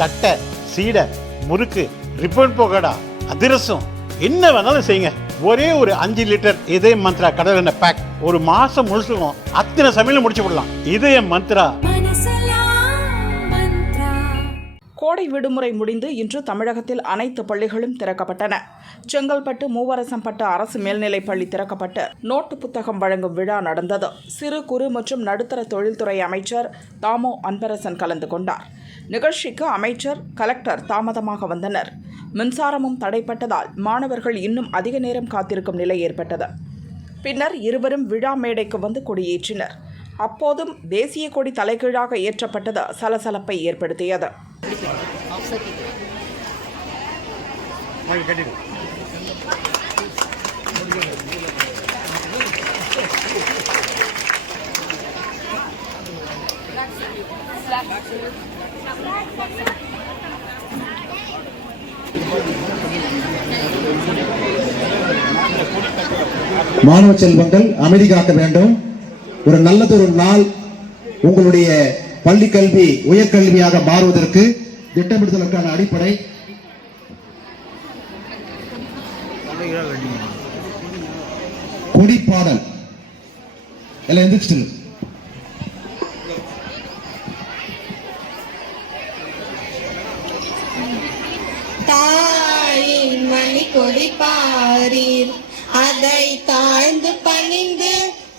தட்டை, சீடை, முறுக்கு, ரிப்பன் பக்கோடா, அதிரசம், என்ன வேணாலும் செய்யுங்க. ஒரே ஒரு 5 லிட்டர் இதய மந்த்ரா கடல் எண்ணெய் பேக் ஒரு மாசம் முழுசுக்கும் அத்தனை சமையல் முடிச்சு விடலாம். இதய மந்த்ரா. கோடை விடுமுறை முடிந்து இன்று தமிழகத்தில் அனைத்து பள்ளிகளும் திறக்கப்பட்டன. செங்கல்பட்டு மூவரசம்பட்டு அரசு மேல்நிலைப்பள்ளி திறக்கப்பட்டு நோட்டு புத்தகம் வழங்கும் விழா நடந்தது. சிறு குறு மற்றும் நடுத்தர தொழில்துறை அமைச்சர் தாமோ அன்பரசன் கலந்து கொண்டார். நிகழ்ச்சிக்கு அமைச்சர், கலெக்டர் தாமதமாக வந்தனர். மின்சாரமும் தடைப்பட்டதால் மாணவர்கள் இன்னும் அதிக நேரம் காத்திருக்கும் நிலை ஏற்பட்டது. பின்னர் இருவரும் விழா மேடைக்கு வந்து கொடியேற்றினர். அப்போதும் தேசிய கொடி தலைகீழாக ஏற்றப்பட்டது சலசலப்பை ஏற்படுத்தியது. மாணவ செல்வங்கள் அமைதி காக்க வேண்டும். ஒரு நல்லதொரு நாள் உங்களுடைய பள்ளி கல்வி உயர்கல்வியாக மாறுவதற்கு திட்டமிடுதலுக்கான அடிப்படை கொடி பாடல். எல்லாம் எந்திரிச்சிட்டு தாயின் மணி கொடி பாரீர், அதை தாழ்ந்து பணிந்து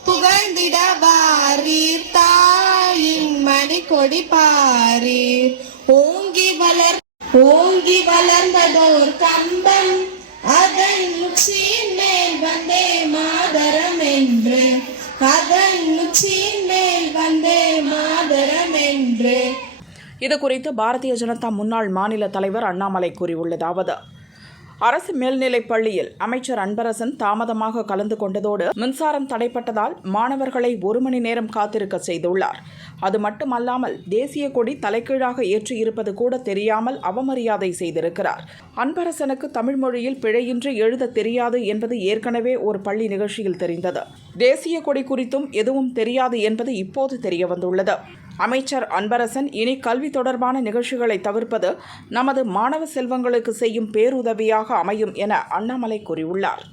புகழ்ந்திட வாரீர். தாயின் மணி கொடி பாரீர், ஓங்கி வளர்ந்ததோர் கம்பம், அதன் உச்சியின் மேல் வந்தே மாதரம் என்று, அதன் உச்சியின் மேல் வந்தே மாதரம் என்று. இது குறித்து பாரதிய ஜனதா முன்னாள் மாநில தலைவர் அண்ணாமலை கூறியுள்ளதாவது: அரசு மேல்நிலைப் பள்ளியில் அமைச்சர் அன்பரசன் தாமதமாக கலந்து கொண்டதோடு மின்சாரம் தடைப்பட்டதால் மாணவர்களை 1 மணி நேரம் காத்திருக்க செய்துள்ளார். அது மட்டுமல்லாமல் தேசிய கொடி தலைகீழாக ஏற்றியிருப்பது கூட தெரியாமல் அவமரியாதை செய்திருக்கிறார். அன்பரசனுக்கு தமிழ் மொழியில் பிழையின்றி எழுத தெரியாது என்பது ஏற்கனவே ஒரு பள்ளி நிகழ்ச்சியில் தெரிந்தது. தேசிய கொடி குறித்தும் எதுவும் தெரியாது என்பது இப்போது தெரியவந்துள்ளது. அமைச்சர் அன்பரசன் இனி கல்வி தொடர்பான நிகழ்ச்சிகளை தவிர்ப்பது நமது மாணவ செல்வங்களுக்கு செய்யும் பேருதவியாக அமையும் என அண்ணாமலை கூறியுள்ளார்.